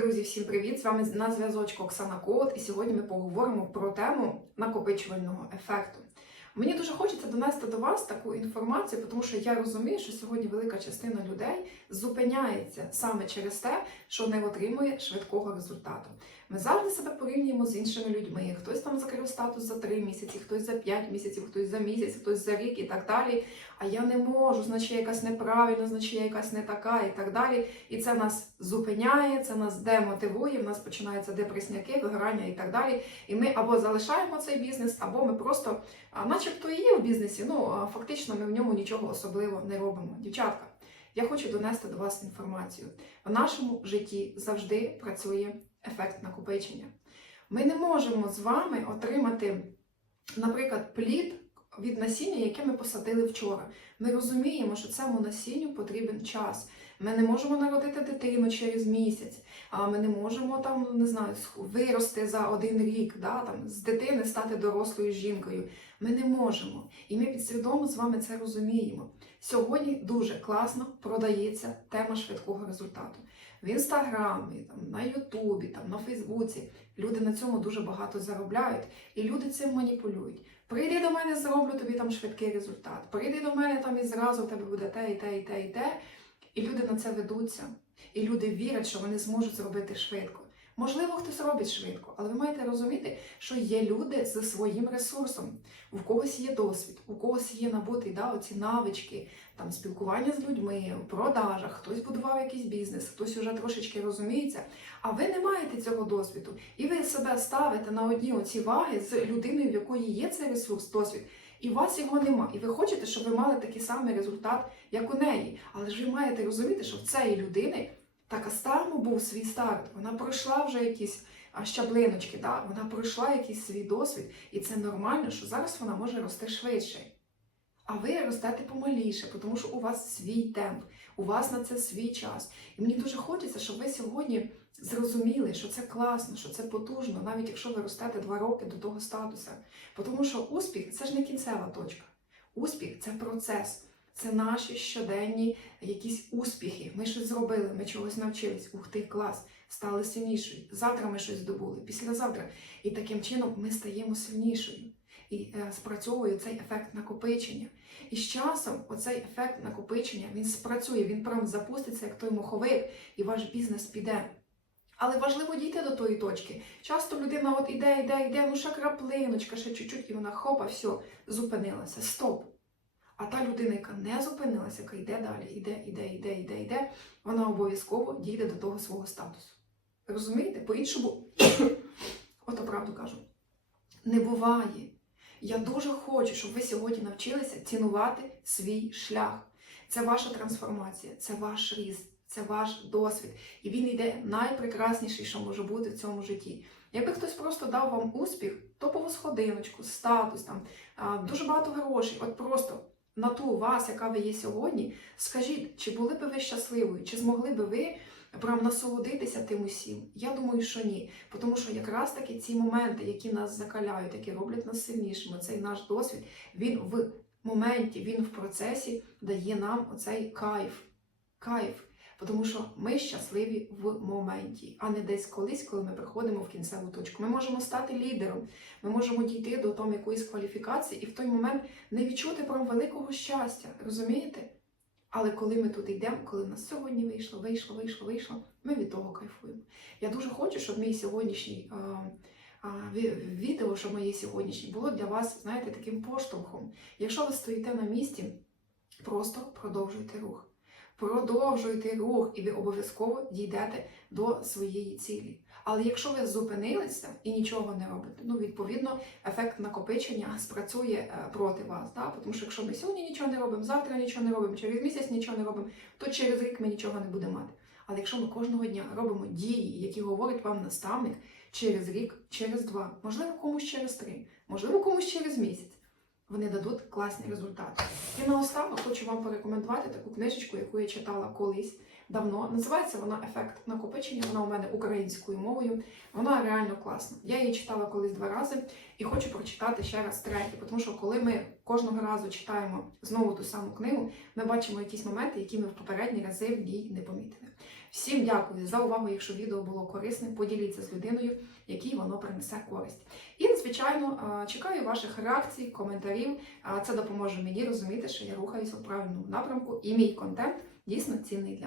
Друзі, всім привіт! З вами на зв'язочку Оксана Кот, і сьогодні ми поговоримо про тему накопичувального ефекту. Мені дуже хочеться донести до вас таку інформацію, тому що я розумію, що сьогодні велика частина людей зупиняється саме через те, що не отримує швидкого результату. Ми завжди себе порівнюємо з іншими людьми. Хтось там закрив статус за 3 місяці, хтось за 5 місяців, хтось за місяць, хтось за рік і так далі. А я не можу, значить якась неправильна, значить я якась не така і так далі. І це нас зупиняє, це нас демотивує, в нас починаються депресняки, вигорання і так далі. І ми або залишаємо цей бізнес, або ми просто, начебто, і є в бізнесі, ну фактично ми в ньому нічого особливо не робимо. Дівчатка, я хочу донести до вас інформацію. В нашому житті завжди працює ефект накопичення. Ми не можемо з вами отримати, наприклад, плід від насіння, яке ми посадили вчора. Ми розуміємо, що цьому насінню потрібен час. Ми не можемо народити дитину через місяць, а ми не можемо там не знаю вирости за один рік, да, там з дитини стати дорослою жінкою. Ми не можемо. І ми підсвідомо з вами це розуміємо. Сьогодні дуже класно продається тема швидкого результату. В інстаграмі, там на Ютубі, там на Фейсбуці люди на цьому дуже багато заробляють, і люди цим маніпулюють. Прийди до мене, зроблю тобі там швидкий результат. Прийди до мене там і зразу в тебе буде те, і те, і те, і те. І люди на це ведуться. І люди вірять, що вони зможуть зробити швидко. Можливо, хтось робить швидко, але ви маєте розуміти, що є люди зі своїм ресурсом. У когось є досвід, у когось є набутий да, оці навички, там спілкування з людьми, в продажах, хтось будував якийсь бізнес, хтось уже трошечки розуміється. А ви не маєте цього досвіду. І ви себе ставите на одні оці ваги з людиною, в якої є цей ресурс, досвід. І у вас його нема. І ви хочете, щоб ви мали такий самий результат, як у неї. Але ж ви маєте розуміти, що в цієї людини так само був свій старт. Вона пройшла вже якісь щаблиночки, да? вона пройшла якийсь свій досвід, і це нормально, що зараз вона може рости швидше. А ви ростете помаліше, тому що у вас свій темп, у вас на це свій час. І мені дуже хочеться, щоб ви сьогодні зрозуміли, що це класно, що це потужно, навіть якщо ви ростете два роки до того статуса. Тому що успіх це ж не кінцева точка. Успіх це процес. Це наші щоденні якісь успіхи. Ми щось зробили, ми чогось навчились. Ух ти, клас, стали сильнішою. Завтра ми щось здобули, післязавтра. І таким чином ми стаємо сильнішою. І е, спрацьовує цей ефект накопичення. І з часом оцей ефект накопичення він спрацює, він прям запуститься, як той моховик, і ваш бізнес піде. Але важливо дійти до тої точки. Часто людина от іде, іде, іде, ну ще краплиночка, ще чуть-чуть, і вона хопа, все, зупинилася. Стоп. А та людина, яка не зупинилася, яка йде далі, йде, йде, йде, йде, йде, вона обов'язково дійде до того свого статусу. Розумієте? По-іншому, ото правду кажу, не буває. Я дуже хочу, щоб ви сьогодні навчилися цінувати свій шлях. Це ваша трансформація, це ваш ріст, це ваш досвід. І він йде найпрекрасніший, що може бути в цьому житті. Якби хтось просто дав вам успіх, топову сходиночку, статус, там, дуже багато грошей, от просто на ту вас, яка ви є сьогодні, скажіть, чи були б ви щасливою, чи змогли б ви прям насолодитися тим усім? Я думаю, що ні. Тому що якраз таки ці моменти, які нас закаляють, які роблять нас сильнішими, цей наш досвід, він в моменті, він в процесі дає нам оцей кайф. Кайф. Тому що ми щасливі в моменті, а не десь колись, коли ми приходимо в кінцеву точку. Ми можемо стати лідером, ми можемо дійти до там якоїсь кваліфікації і в той момент не відчути прям великого щастя. Розумієте? Але коли ми тут йдемо, коли в нас сьогодні вийшло, вийшло, вийшло, вийшло, ми від того кайфуємо. Я дуже хочу, щоб мій сьогоднішній а, а, відео, що моє сьогоднішнє, було для вас, знаєте, таким поштовхом. Якщо ви стоїте на місці, просто продовжуйте рух. Продовжуйте рух, і ви обов'язково дійдете до своєї цілі. Але якщо ви зупинилися і нічого не робите, ну відповідно ефект накопичення спрацює е, проти вас. Да? Тому що якщо ми сьогодні нічого не робимо, завтра нічого не робимо, через місяць нічого не робимо, то через рік ми нічого не будемо мати. Але якщо ми кожного дня робимо дії, які говорить вам наставник, через рік, через два, можливо, комусь через три, можливо, комусь через місяць вони дадуть класні результати. І наостанок хочу вам порекомендувати таку книжечку, яку я читала колись давно. Називається вона Ефект накопичення. Вона у мене українською мовою. Вона реально класна. Я її читала колись два рази і хочу прочитати ще раз третє, тому що коли ми кожного разу читаємо знову ту саму книгу, ми бачимо якісь моменти, які ми в попередні рази в ній не помітили. Всім дякую за увагу. Якщо відео було корисним, поділіться з людиною, якій воно принесе користь. І, звичайно, чекаю ваших реакцій, коментарів. Це допоможе мені розуміти, що я рухаюся в правильному напрямку, і мій контент дійсно цінний для